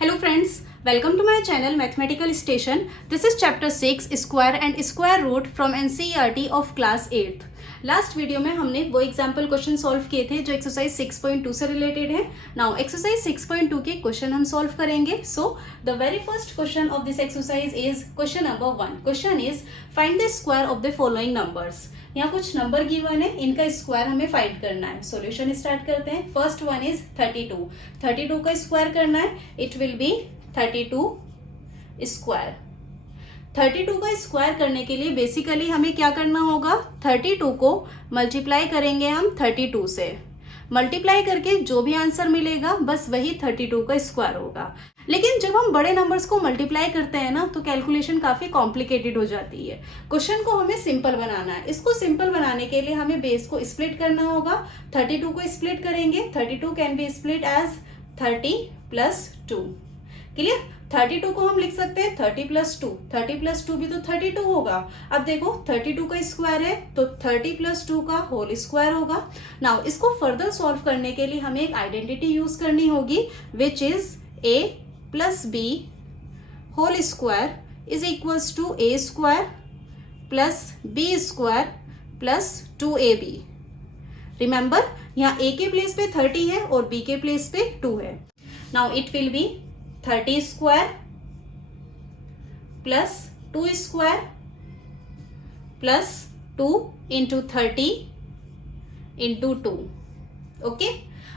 Hello friends, welcome to my channel Mathematical Station. This is chapter 6 square and square root from NCERT of class 8th. Last video में हमने वो example question solve किए थे जो exercise 6.2 से related है. Now exercise 6.2 के question हम सॉल्व करेंगे. So the very first question of this exercise is question number 1. Question is find the square of the following numbers. यहाँ कुछ नंबर गिवन है, इनका स्क्वायर हमें फाइंड करना है. सॉल्यूशन स्टार्ट करते हैं. First one is 32. 32 का स्क्वायर करना है. It will be 32 square. 32 का स्क्वायर करने के लिए बेसिकली हमें क्या करना होगा, 32 को मल्टीप्लाई करेंगे हम 32 से. मल्टीप्लाई करके जो भी आंसर मिलेगा बस वही 32 का स्क्वायर होगा. लेकिन जब हम बड़े नंबर्स को मल्टीप्लाई करते हैं ना तो कैलकुलेशन काफी कॉम्प्लिकेटेड हो जाती है. क्वेश्चन को हमें सिंपल बनाना है. इसको सिंपल बनाने के लिए हमें बेस को स्प्लिट करना होगा. 32 को स्प्लिट करेंगे. 32 can be split as 30 plus 2. Clear. 32 को हम लिख सकते हैं 30 प्लस 2. 30 प्लस 2 भी तो 32 होगा. अब देखो 32 का स्क्वायर है तो 30 प्लस 2 का होल स्क्वायर होगा. नाउ इसको फर्दर सॉल्व करने के लिए हमें एक आइडेंटिटी यूज करनी होगी which is a plus b whole square is equals to a square plus b square plus 2ab. Remember यहाँ a के प्लेस पे 30 है और b के प्लेस पे 2 है. Now it will be 30 square plus 2 square plus 2 into 30 into 2. Okay.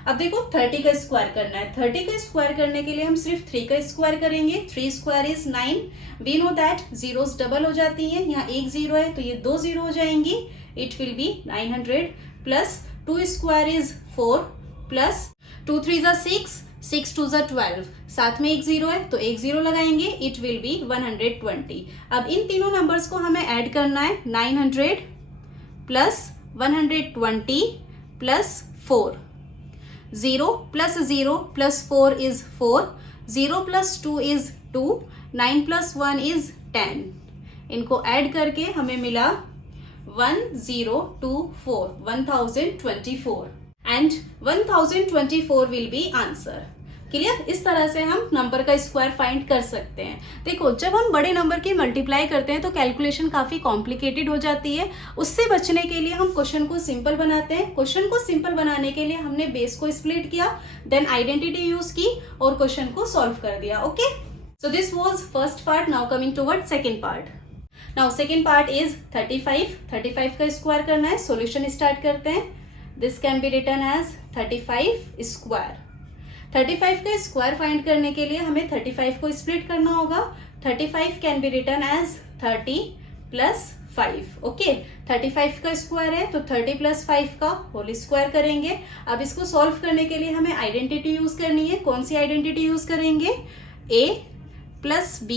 अब देखो 30 का स्क्वायर करना है. 30 का स्क्वायर करने के लिए हम सिर्फ 3 का स्क्वायर करेंगे. 3 square is 9. We know that zeros double हो जाती है. यहाँ एक जीरो है तो ये 2 जीरो हो जाएंगी. It will be 900 plus 2 square is 4 plus 2 3 जा 6 6 2 जा 12. साथ में एक जीरो है तो एक जीरो लगाएंगे. It will be 120. अब इन तीनों नंबर्स को हमें ऐड करना है. 900 plus 120 plus 4. 0 plus 0 plus 4 is 4. 0 plus 2 is 2. 9 plus 1 is 10. इनको ऐड करके हमें मिला 1024 1024 and 1024 will be answer. Clear. इस तरह से हम नंबर का स्क्वायर फाइंड कर सकते हैं. देखो जब हम बड़े नंबर की मल्टीप्लाई करते हैं तो कैलकुलेशन काफी कॉम्प्लिकेटेड हो जाती है. उससे बचने के लिए हम क्वेश्चन को सिंपल बनाते हैं. क्वेश्चन को सिंपल बनाने के लिए हमने बेस को स्प्लिट किया, देन आइडेंटिटी यूज की और क्वेश्चन को सॉल्व कर दिया. Okay. So this was first part. Now coming toward second part. Now second part is 35. 35 का स्क्वायर करना है. सोल्यूशन स्टार्ट करते हैं. This can be written as 35 square. 35 का स्क्वायर फाइंड करने के लिए हमें 35 को स्प्लिट करना होगा. 35 can be written as 30 plus 5. Okay. 35 का स्क्वायर है तो 30 प्लस 5 का होल स्क्वायर करेंगे. अब इसको सॉल्व करने के लिए हमें आइडेंटिटी यूज करनी है. कौन सी आइडेंटिटी यूज करेंगे, a plus b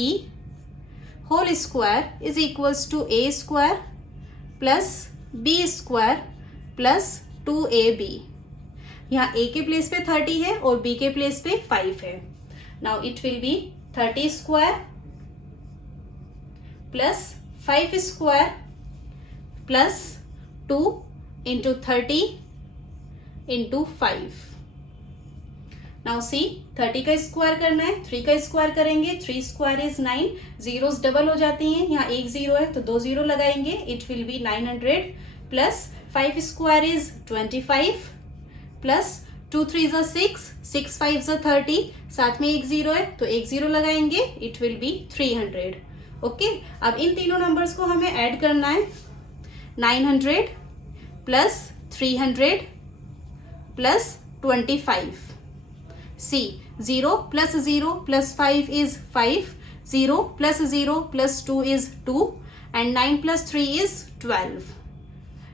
whole square is equals to a square plus b square plus 2ab. यहाँ a के प्लेस पे 30 है और b के प्लेस पे 5 है. Now it will be 30 square plus 5 square plus 2 into 30 into 5. Now see 30 का square करना है. 3 का स्क्वायर करेंगे. 3 स्क्वायर इज 9. जीरोस डबल हो जाती हैं. यहाँ एक जीरो है तो 2 जीरो लगाएंगे. It will be 900 plus 5 square is 25 plus 2 3 जा 6 6 5 जा 30. साथ में एक जीरो है तो एक जीरो लगाएंगे. It will be 300. ओके. अब इन तीनों नंबर्स को हमें ऐड करना है. 900 plus 300 plus 25. See 0 plus 0 plus 5 is 5. 0 plus 0 plus 2 is 2 and 9 plus 3 is 12.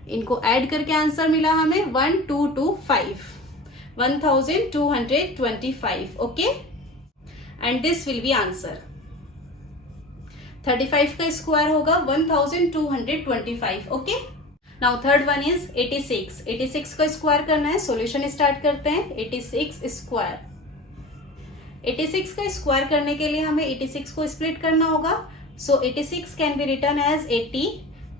इनको ऐड करके आंसर मिला हमें 1225 1225. Okay. And this will be answer. 35 का स्क्वायर होगा 1225. Okay. Now third one is 86. 86 का स्क्वायर करना है. सॉल्यूशन स्टार्ट करते हैं. 86 स्क्वायर. 86 का स्क्वायर करने के लिए हमें 86 को स्प्लिट करना होगा. So 86 can be written as 80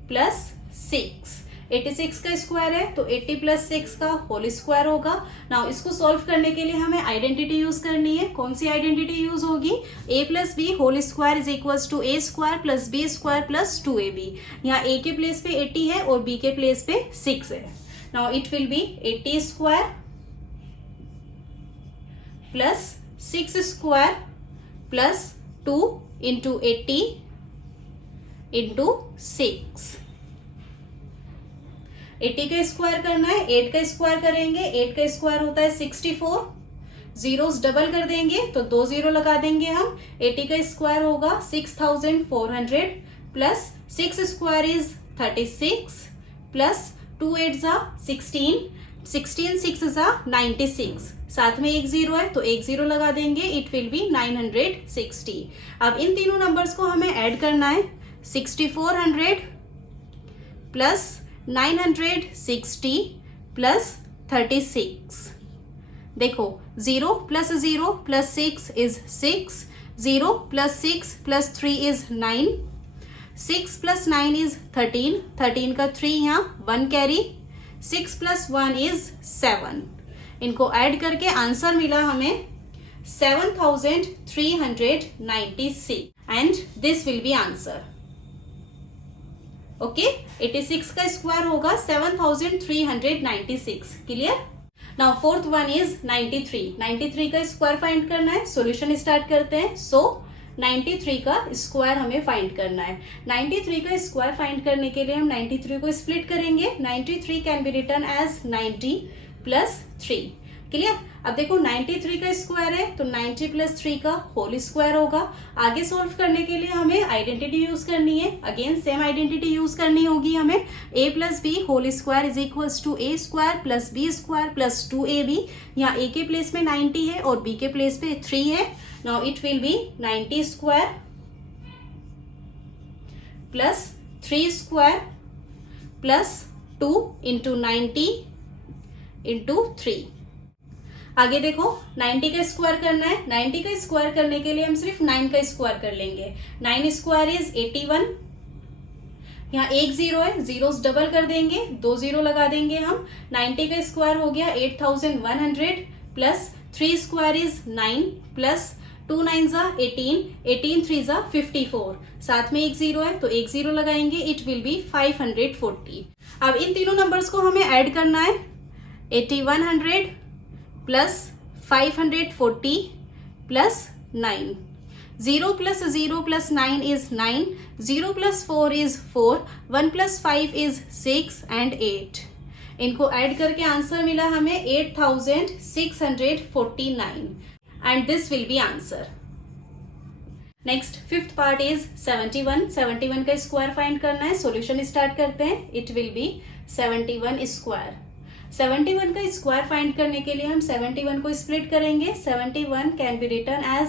plus 6. 86 का स्क्वायर है तो 80 प्लस 6 का होल स्क्वायर होगा। नाउ इसको सॉल्व करने के लिए हमें आइडेंटिटी यूज करनी है। कौन सी आइडेंटिटी यूज होगी? a plus b whole square is equals to a square plus b square plus 2ab। यहाँ a के प्लेस पे 80 है और b के प्लेस पे 6 है। Now it will be 80 square plus 6 square plus 2 into 80 into 6। 80 का स्क्वायर करना है, 8 का स्क्वायर करेंगे, 8 का स्क्वायर होता है 64। जीरोस डबल कर देंगे तो 2 जीरो लगा देंगे हम। 80 का स्क्वायर होगा 6400 प्लस 6 स्क्वायर इज 36 प्लस 2 8 जा 16, 16 6 जा 96। साथ में एक जीरो है तो एक जीरो लगा देंगे, इट विल बी 960। अब इन तीनों नंबर्स को हमें ऐड करना है। 6400 प्लस 960 प्लस 36। देखो 0 plus 0 plus 6 is 6, 0 plus 6 plus 3 is 9, 6 plus 9 is 13, 13 का 3 यहाँ 1 कैरी, 6 प्लस 1 इज 7। इनको ऐड करके आंसर मिला हमें 7396 and this will be answer. Okay 86 का स्क्वायर होगा 7396। Clear? Now fourth one is 93। 93 का स्क्वायर फाइंड करना है। सॉल्यूशन स्टार्ट करते हैं। सो 93 का स्क्वायर हमें फाइंड करना है। 93 का स्क्वायर फाइंड करने के लिए हम 93 को स्प्लिट करेंगे। 93 can be written as 90 plus 3। Clear? अब देखो 93 का स्क्वायर है तो 90 प्लस 3 का होल स्क्वायर होगा। आगे सॉल्व करने के लिए हमें आइडेंटिटी यूज करनी है। अगेन सेम आइडेंटिटी यूज करनी होगी हमें। a plus b whole square is equals to a square plus b square plus 2ab। यहाँ a के प्लेस में 90 है और b के प्लेस पे 3 है। Now it will be 90 square plus 3 square plus 2 into 90 into 3। आगे देखो 90 का स्क्वायर करना है। 90 का स्क्वायर करने के लिए हम सिर्फ 9 का स्क्वायर कर लेंगे। 9 स्क्वायर इज 81। यहाँ एक जीरो है, जीरोस डबल कर देंगे, 2 जीरो लगा देंगे हम। 90 का स्क्वायर हो गया 8100 प्लस 3 स्क्वायर इज 9 प्लस 2 9 जा 18, 18 3 जा 54। साथ में एक जीरो है तो एक जीरो लगाएंगे, इट विल बी 540। अब इन तीनों नंबर्स को हमें ऐड करना है। 8100 plus 540 plus 9। 0 plus 0 plus 9 is 9, 0 plus 4 is 4, 1 plus 5 is 6 and 8। इनको ऐड करके आंसर मिला हमें 8649 and this will be answer. Next fifth part is 71। 71 का स्क्वायर फाइंड करना है। सॉल्यूशन स्टार्ट करते हैं। It will be 71 square. 71 का स्क्वायर फाइंड करने के लिए हम 71 को स्प्लिट करेंगे। 71 can be written as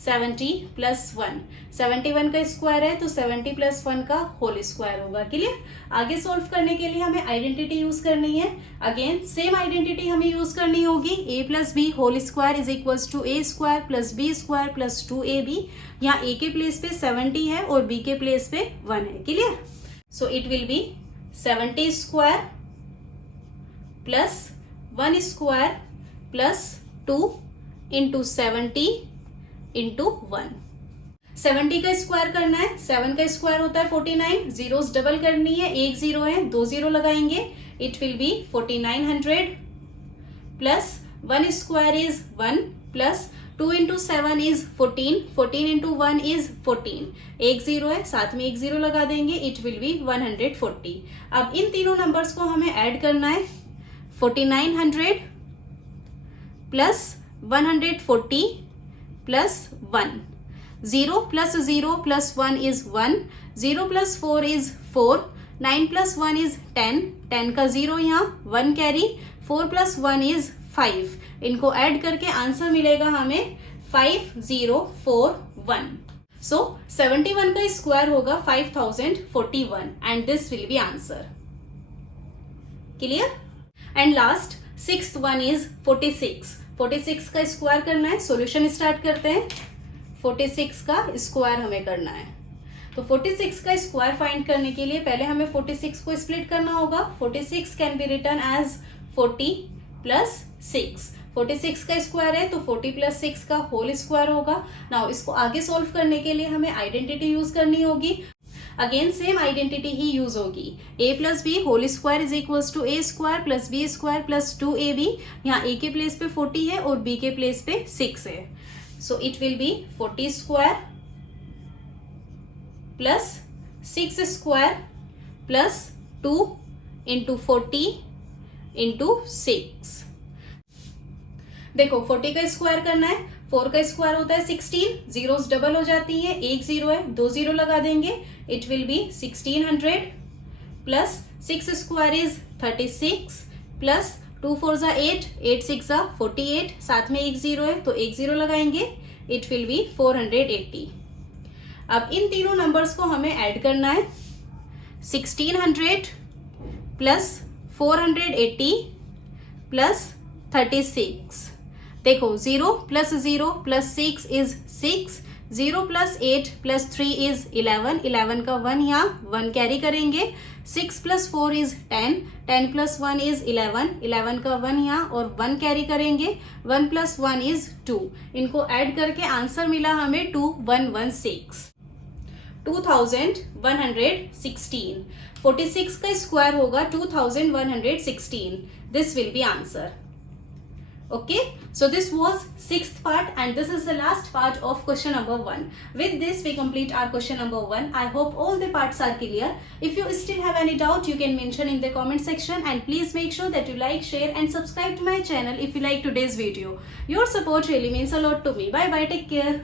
70 plus 1। 71 का स्क्वायर है तो 70 प्लस 1 का होल स्क्वायर होगा। क्लियर? आगे सॉल्व करने के लिए हमें आइडेंटिटी यूज करनी है। अगेन सेम आइडेंटिटी हमें यूज करनी होगी। a plus b whole square is equals to a square plus b square plus 2ab। यहाँ a के प्लेस पे 70 है और b के प्लेस पे 1 है। Clear? So it will be 70 square plus 1 square plus 2 into 70 into 1। 70 का स्क्वायर करना है। 7 का स्क्वायर होता है 49, जीरोस डबल करनी है, एक जीरो है, 2 जीरो लगाएंगे, it will be 4900 plus 1 square is 1 plus 2 into 7 is 14, 14 into 1 is 14, एक जीरो है, साथ में एक जीरो लगा देंगे, इट विल बी 140। अब इन तीनों नंबर्स को हमें ऐड करना है। 4900 plus 140 plus 1। 0 plus 0 plus 1 is 1, 0 plus 4 is 4, 9 plus 1 is 10, 10 का जीरो यहाँ 1 कैरी, 4 प्लस 1 इज 5। इनको ऐड करके आंसर मिलेगा हमें 5041। सो 71 का स्क्वायर होगा 5041 and this will be answer. Clear? And last sixth one is 46। 46 का स्क्वायर करना है। सॉल्यूशन स्टार्ट करते हैं। 46 का स्क्वायर हमें करना है। तो 46 का स्क्वायर फाइंड करने के लिए पहले हमें 46 को स्प्लिट करना होगा. 46 can be written as 40 plus 6. 46 का स्क्वायर है तो 40 प्लस 6 का होल स्क्वायर होगा. नाउ इसको आगे सोल्व करने के लिए हमें आइडेंटिटी यूज करनी होगी. अगेन सेम आइडेंटिटी ही यूज होगी. a plus b whole square is equals to a square plus b square plus 2ab. यहाँ a के प्लेस पे 40 है और b के प्लेस पे 6 है. So it will be 40 square plus 6 square plus 2 into 40 into 6. देखो 40 का स्क्वायर करना है. 4 का स्क्वायर होता है 16. जीरोस डबल हो जाती है. एक जीरो है, 2 जीरो लगा देंगे. It will be 1600 plus 6 square is 36 plus 2 4 जा 8, 8 6 जा 48. साथ में एक जीरो है तो एक जीरो लगाएंगे. It will be 480. अब इन तीनों नंबर्स को हमें ऐड करना है. 1600 प्लस 480 प्लस 36. देखो 0 plus 0 plus 6 is 6. 0 plus 8 plus 3 is 11. 11 का 1 यहाँ 1 कैरी करेंगे. 6 प्लस 4 इज 10. 10 plus 1 is 11. 11 का 1 यहाँ और 1 कैरी करेंगे. 1 प्लस 1 इज 2. इनको ऐड करके आंसर मिला हमें 2116. 2116. 46 का स्क्वायर होगा 2116. This will be answer. Okay, so this was 6th part and this is the last part of question number 1. With this we complete our question number 1. I hope all the parts are clear. If you still have any doubt you can mention in the comment section and please make sure that you like, share and subscribe to my channel if you like today's video. Your support really means a lot to me. Bye bye, take care.